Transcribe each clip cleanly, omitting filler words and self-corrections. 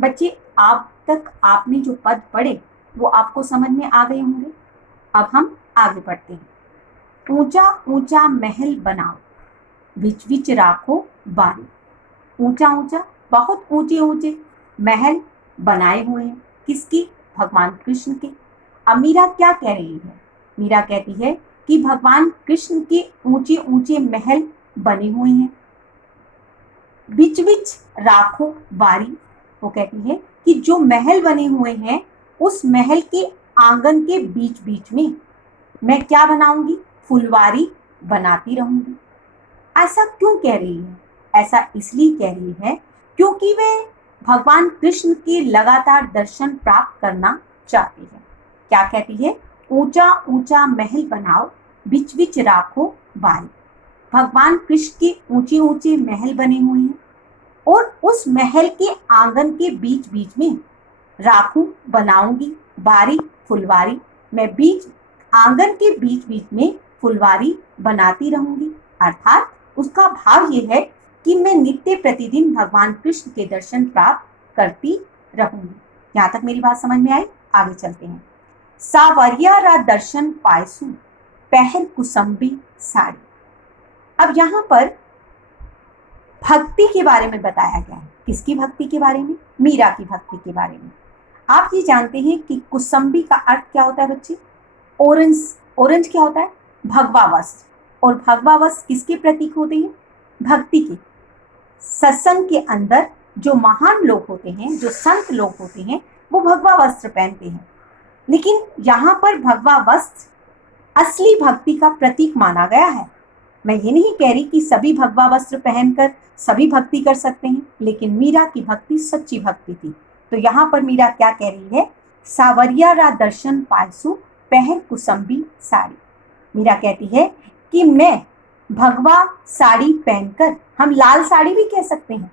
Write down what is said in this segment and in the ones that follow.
बच्चे, आप तक आपने जो पद पढ़े वो आपको समझ में आ गए होंगे। अब हम आगे बढ़ते हैं। ऊंचा ऊंचा महल बनाओ, बीच बीच राखो बारी। ऊंचा ऊंचा, बहुत ऊंचे ऊंचे महल बनाए हुए हैं। किसकी? भगवान कृष्ण के। अब मीरा क्या कह रही है? मीरा कहती है कि भगवान कृष्ण के ऊंचे ऊंचे महल बने हुए हैं, बीच बीच राखो बारी। वो कहती है कि जो महल बने हुए हैं उस महल के आंगन के बीच बीच में मैं क्या बनाऊंगी? फुलवारी बनाती रहूंगी। ऐसा क्यों कह रही है? ऐसा इसलिए कह रही है क्योंकि वे भगवान कृष्ण के लगातार दर्शन प्राप्त करना चाहती है। क्या कहती है? ऊंचा ऊंचा महल बनाओ, बीच बीच राखो बारी। भगवान कृष्ण के ऊंचे ऊंचे महल बने हुए हैं और उस महल के आंगन के बीच बीच में राखूं, बनाऊंगी बारी, फुलवारी। मैं बीच आंगन के बीच बीच में फुलवारी बनाती रहूंगी। अर्थात उसका भाव ये है कि मैं नित्य प्रतिदिन भगवान कृष्ण के दर्शन प्राप्त करती रहूंगी। यहाँ तक मेरी बात समझ में आई? आगे चलते हैं। सावरिया रा दर्शन पायसू, पहन कुसुम्बी साड़ी। अब यहाँ पर भक्ति के बारे में बताया गया है। किसकी भक्ति के बारे में? मीरा की भक्ति के बारे में। आप ये जानते हैं कि कुसुम्बी का अर्थ क्या होता है बच्चे? ऑरेंज। ऑरेंज क्या होता है? भगवा वस्त्र। और भगवा वस्त्र किसके प्रतीक होते हैं? भक्ति के। सत्संग के अंदर जो महान लोग होते हैं, जो संत लोग होते हैं, वो भगवा वस्त्र पहनते हैं। लेकिन यहाँ पर भगवा वस्त्र असली भक्ति का प्रतीक माना गया है। मैं ये नहीं कह रही कि सभी भगवा वस्त्र पहनकर सभी भक्ति कर सकते हैं, लेकिन मीरा की भक्ति सच्ची भक्ति थी। तो यहाँ पर मीरा क्या कह रही है? सावरिया रा दर्शन पायसू, पहन कुसुम्बी साड़ी। मीरा कहती है कि मैं भगवा साड़ी पहनकर, हम लाल साड़ी भी कह सकते हैं,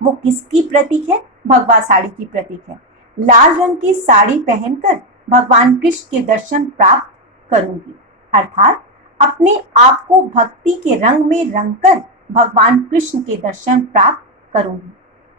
वो किसकी प्रतीक है? भगवा साड़ी की प्रतीक है। लाल रंग की साड़ी पहनकर भगवान कृष्ण के दर्शन प्राप्त करूंगी। अर्थात अपने आप को भक्ति के रंग में रंगकर भगवान कृष्ण के दर्शन प्राप्त करूंगी।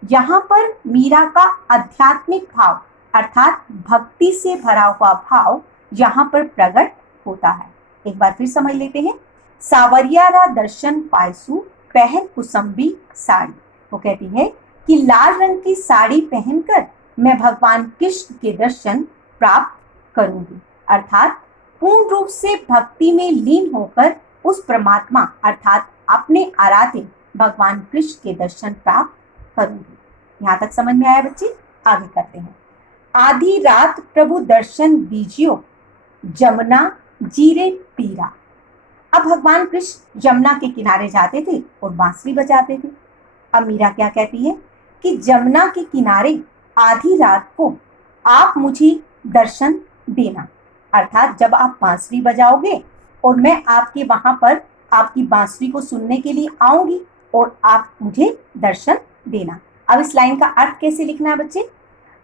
यहाँ पर मीरा का आध्यात्मिक भाव अर्थात भक्ति से भरा हुआ भाव यहाँ पर प्रकट होता है। एक बार फिर समझ लेते हैं। सावरिया रा दर्शन पायसू, पहन कुसुम्बी साड़ी। वो कहती है कि लाल रंग की साड़ी पहनकर मैं भगवान कृष्ण के दर्शन प्राप्त करूंगी। अर्थात पूर्ण रूप से भक्ति में लीन होकर उस परमात्मा अर्थात अपने आराध्य भगवान कृष्ण के दर्शन प्राप्त करूंगी। यहाँ तक समझ में आया बच्चे? आगे करते हैं। आधी रात प्रभु दर्शन दीजियो, जमुना जीरे तीरा। अब भगवान कृष्ण यमुना के किनारे जाते थे और बांसुरी बजाते थे। अब मीरा क्या कहती है कि जमुना के किनारे आधी रात को आप मुझे दर्शन देना। अर्थात जब आप बांसुरी बजाओगे और मैं आपके वहां पर आपकी बांसुरी को सुनने के लिए आऊंगी और आप मुझे दर्शन देना। अब इस लाइन का अर्थ कैसे लिखना है बच्चे?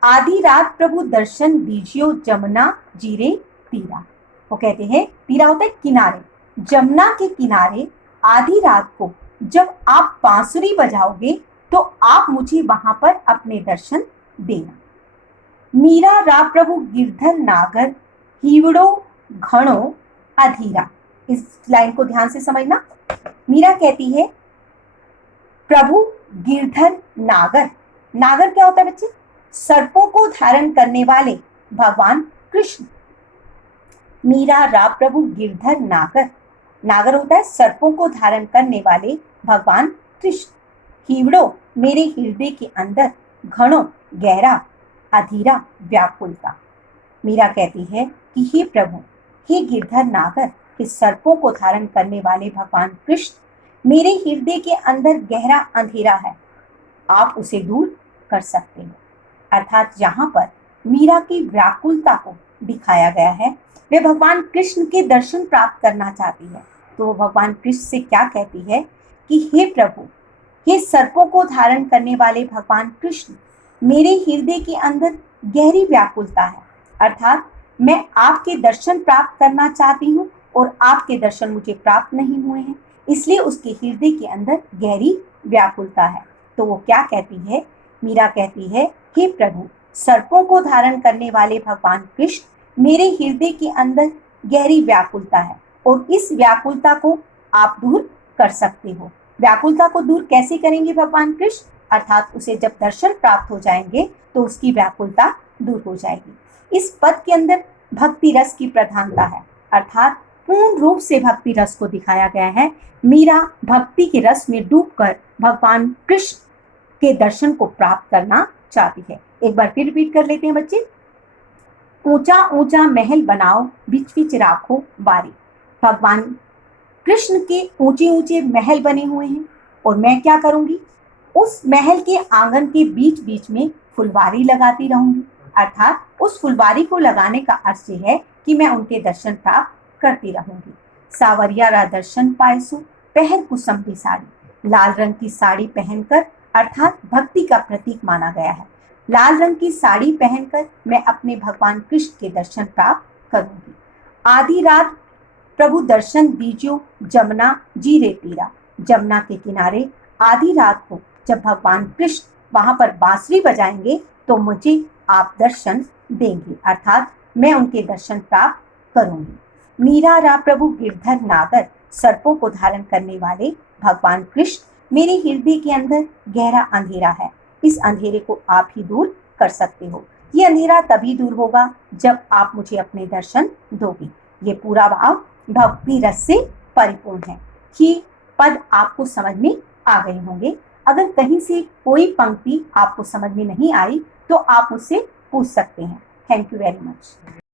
आधी रात प्रभु दर्शन दीजियो, जमुना जीरे तीरा। वो कहते हैं, तीरा होता है किनारे, जमुना के किनारे आधी रात को जब आप बांसुरी बजाओगे तो आप मुझे वहां पर अपने दर्शन देना। मीरा रा प्रभु गिरधर नागर, हीवड़ो घणो अधीरा। इस लाइन को ध्यान से समझना। मीरा कहती है प्रभु गिरधर नागर। नागर क्या होता है बच्चे? सर्पों को धारण करने वाले भगवान कृष्ण। मीरा रा प्रभु गिरधर नागर। नागर होता है सर्पों को धारण करने वाले भगवान कृष्ण। हीवड़ो मेरे हृदय के अंदर, घणो गहरा, अधीरा व्याकुलता। मीरा कहती है कि हे प्रभु, हे गिरधर नागर, कि सर्पों को धारण करने वाले भगवान कृष्ण मेरे हृदय के अंदर गहरा अंधेरा है, आप उसे दूर कर सकते हैं। अर्थात यहाँ पर मीरा की व्याकुलता को दिखाया गया है। वे भगवान कृष्ण के दर्शन प्राप्त करना चाहती है, तो वो भगवान कृष्ण से क्या कहती है कि हे प्रभु, हे सर्पों को धारण करने वाले भगवान कृष्ण, मेरे हृदय के अंदर गहरी व्याकुलता है। अर्थात मैं आपके दर्शन प्राप्त करना चाहती हूँ और आपके दर्शन मुझे प्राप्त नहीं हुए हैं, इसलिए उसके हृदय के अंदर गहरी व्याकुलता है। तो वो क्या कहती है? मीरा कहती है, हे प्रभु, सर्पों को धारण करने वाले भगवान कृष्ण, मेरे हृदय के अंदर गहरी व्याकुलता है और इस व्याकुलता को आप दूर कर सकते हो। व्याकुलता को दूर कैसे करेंगे भगवान कृष्ण? अर्थात उसे जब दर्शन प्राप्त हो जाएंगे तो उसकी व्याकुलता दूर हो जाएगी। इस पद के अंदर भक्ति रस की प्रधानता है, अर्थात पूर्ण रूप से भक्ति रस को दिखाया गया है। मीरा भक्ति के रस में डूबकर भगवान कृष्ण के दर्शन को प्राप्त करना चाहती है। एक बार फिर रिपीट कर लेते हैं बच्चे। ऊंचा ऊंचा महल बनाओ, बीच बीच राखो बारी। भगवान कृष्ण के ऊंचे ऊंचे महल बने हुए हैं और मैं क्या करूंगी? उस महल के आंगन के बीच बीच में फुलवारी लगाती रहूंगी। अर्थात उस फुलवारी को लगाने का अर्थ है कि मैं उनके दर्शन प्राप्त करती रहूंगी। सावरिया रा दर्शन पायसु, पहर कुसुम साड़ी। लाल रंग की साड़ी पहनकर, अर्थात भक्ति का प्रतीक माना गया है, लाल रंग की साड़ी पहनकर मैं अपने भगवान कृष्ण के दर्शन प्राप्त करूंगी। आधी रात प्रभु दर्शन दीजियो, जमुना जी रे तीरा। जमुना के किनारे आधी रात को जब भगवान कृष्ण वहां पर बांसुरी बजाएंगे तो मुझे आप दर्शन देंगे, अर्थात मैं उनके दर्शन प्राप्त करूंगी। मीरा रा प्रभु गिरधर नागर, सर्पों को धारण करने वाले भगवान कृष्ण, मेरे हृदय के अंदर गहरा अंधेरा है, इस अंधेरे को आप ही दूर कर सकते हो। ये अंधेरा तभी दूर होगा जब आप मुझे अपने दर्शन दोगे। ये पूरा भाव भक्ति रस से परिपूर्ण है। ये पद आपको समझ में आ गए होंगे। अगर कहीं से कोई पंक्ति आपको समझ में नहीं आई तो आप मुझसे पूछ सकते हैं। Thank you very much.